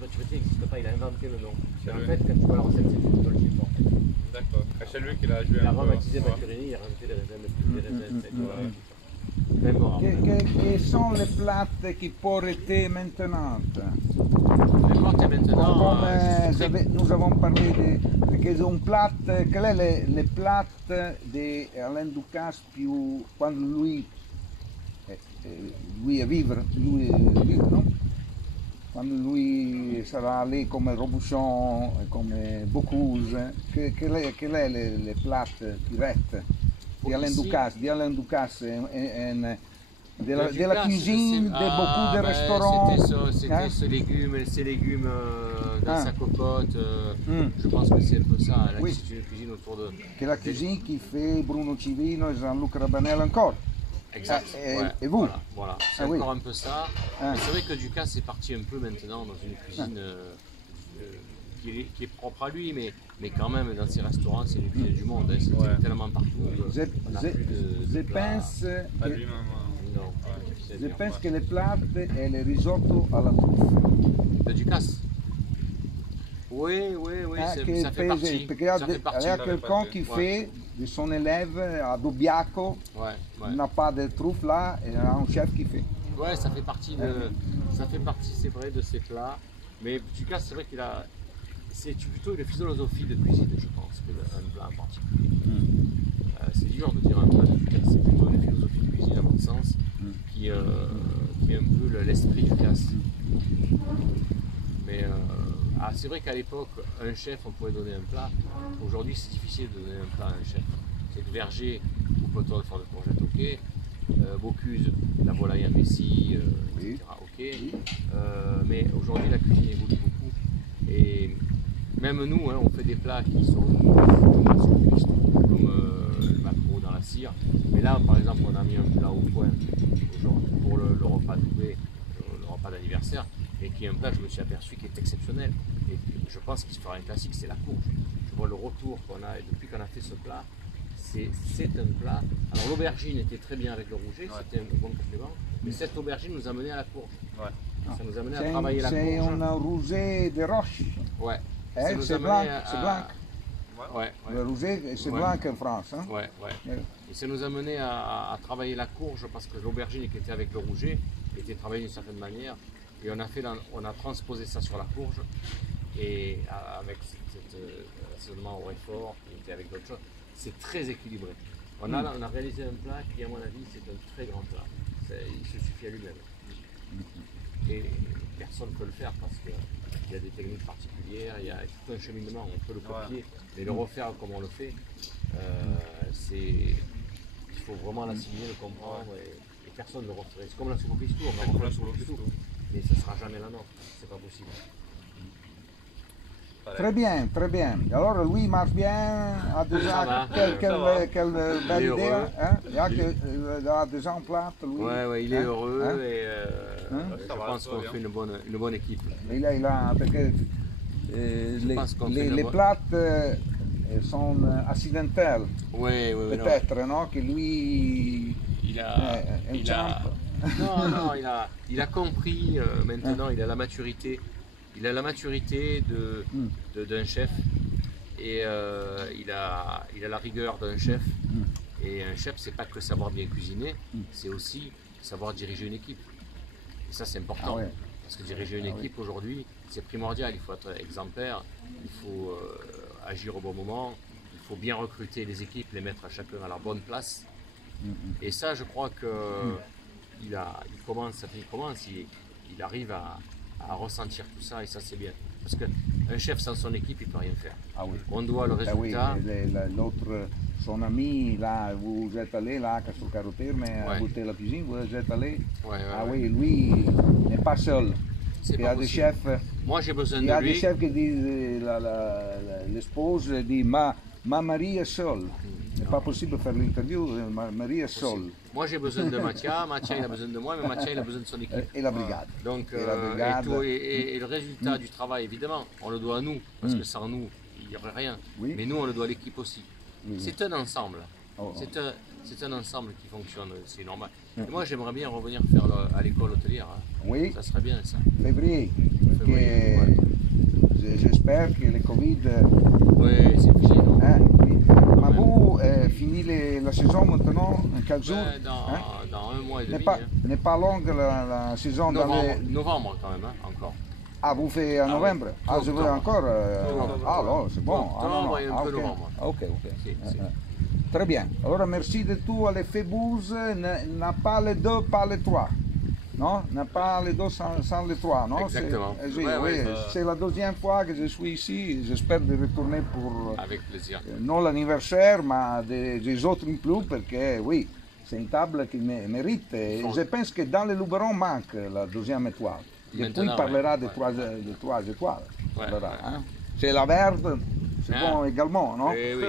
Maturité n'existe pas, il a inventé le nom. Et en fait, quand tu vois la recette, c'est du dolce forte. D'accord. C'est lui qui l'a joué. Il a rebaptisé Maturini, il a rajouté les raisins, Quelles sont les plates qui portent maintenant? Les portes maintenant, nous avons parlé de quelles est les plates d'Alain Ducasse quand lui est vivre, non? Quand lui sarà allé come Robuchon, come Bocuse, quelle est les plates directes d'Alain Ducasse, de la cuisine de beaucoup de restaurants. C'était ces légumes dans sa cocotte. Je pense que c'est un peu ça, c'est une cuisine autour de... C'est la cuisine qui fait Bruno Civino et Jean-Luc Rabanel encore. Exact. Et vous? Voilà. C'est encore un peu ça. C'est vrai que Ducasse est parti un peu maintenant dans une cuisine qui est propre à lui, mais quand même dans ses restaurants, c'est une cuisine du monde. C'est tellement partout. Je pense que les plates et le risotto à la truffe. De Ducasse? Oui, ça fait partie. Perché il y a quelqu'un qui fait de son élève à Dobbiaco, il n'a pas de truffe là, et il y a un chef qui fait. Ouais, ça fait partie, c'est vrai, de ses plats. Mais Ducasse, c'est vrai qu'il a... C'est plutôt une philosophie de cuisine, je pense, qu'un plat en particulier. C'est dur de dire un plat de Ducasse, c'est plutôt une philosophie de cuisine, à mon sens, qui est un peu l'esprit de Ducasse. Mais c'est vrai qu'à l'époque, un chef, on pouvait donner un plat. Aujourd'hui, c'est difficile de donner un plat à un chef. C'est que Verger, au poton de fort de courgette, ok. Bocuse, la volaille en vessie, etc. Ok. Mais aujourd'hui, la cuisine évolue beaucoup. Et même nous, on fait des plats qui sont comme le maquereau dans la cire. Mais là, par exemple, on a mis un plat au point pour le repas doublé, le repas d'anniversaire, et qui est un plat, je me suis aperçu, qui est exceptionnel. Et je pense qu'il se fera un classique, c'est la courge. Je vois le retour qu'on a, et depuis qu'on a fait ce plat, c'est un plat. Alors l'aubergine était très bien avec le rouget, c'était un bon complément, mais cette aubergine nous a mené à la courge. Ça nous a mené à travailler la courge. C'est un rouget de roche. Ouais. C'est blanc. Ouais. Le rouget, c'est blanc en France. Hein? Ouais. Et ça nous a mené à travailler la courge parce que l'aubergine qui était avec le rouget était travaillée d'une certaine manière. Et on a transposé ça sur la courge. Et avec assaisonnement au réfort, qui était avec d'autres choses, c'est très équilibré. On a réalisé un plat qui, à mon avis, c'est un très grand plat. Il se suffit à lui-même. Et personne ne peut le faire parce qu'il y a des techniques particulières, il y a tout un cheminement, on peut le copier, mais le refaire comme on le fait, il faut vraiment l'assimiler, le comprendre, et personne ne le referait. C'est comme la soupe au pistou, on va refaire la soupe au pistou, mais ce ne sera jamais la nôtre, c'est pas possible. Très bien, très bien. Alors lui marche bien, a déjà quelle belle idée. Hein? Il a déjà en plate, lui. Ouais, il est heureux et je pense qu'on fait une bonne équipe. Il a parce que les plates sont accidentelles. Oui. Peut-être, non? Que lui il a compris maintenant, il a la maturité. Il a la maturité d'un chef et il a la rigueur d'un chef. Et un chef, c'est pas que savoir bien cuisiner, c'est aussi savoir diriger une équipe. Et ça, c'est important. Parce que diriger une équipe aujourd'hui, c'est primordial. Il faut être exemplaire, il faut agir au bon moment, il faut bien recruter les équipes, les mettre à chacun à leur bonne place. Et ça, je crois qu'il commence, il arrive à ressentir tout ça, et ça c'est bien. Parce qu'un chef sans son équipe, il ne peut rien faire. On doit le résultat. L'autre, son ami, là, vous êtes allé là, à Castelcaroterme, à goûter la cuisine, vous êtes allé. Oui, lui n'est pas seul. Il y a des chefs. Moi j'ai besoin de lui. Il y a des chefs qui disent, l'espouse dit, ma mari est seul. Ce n'est pas possible de faire l'interview, Marie est seule. Moi j'ai besoin de Mathia il a besoin de moi, mais Mathia il a besoin de son équipe. Et la brigade. Donc, et le résultat du travail, évidemment, on le doit à nous, parce que sans nous, il n'y aurait rien. Mais nous, on le doit à l'équipe aussi. C'est un ensemble. C'est un ensemble qui fonctionne, c'est normal. Et moi j'aimerais bien revenir faire à l'école hôtelière. Ça serait bien ça. Février. j'espère que le Covid... Oui, c'est fini. Oui. Mais vous finissez la saison maintenant, en quel jour? Dans un mois et demi. N'est pas longue la saison novembre quand même, encore. Ah, vous faites en novembre? Ah, je veux encore... ah, non, c'est bon. Novembre et un peu novembre. Ok. Très bien. Alors, merci de tout à l'Effebuse. N'a pas les deux, pas les trois. Non? N'a pas les deux sans les trois, non? Exactement. C'est la deuxième fois que je suis ici. J'espère de retourner pour... Avec plaisir. Non l'anniversaire, mais des autres plus, parce que oui, c'est une table qui mérite. Et je pense que dans le Luberon manque la deuxième étoile. Et puis il parlera de trois étoiles. C'est la verte, c'est bon également, non? Oui.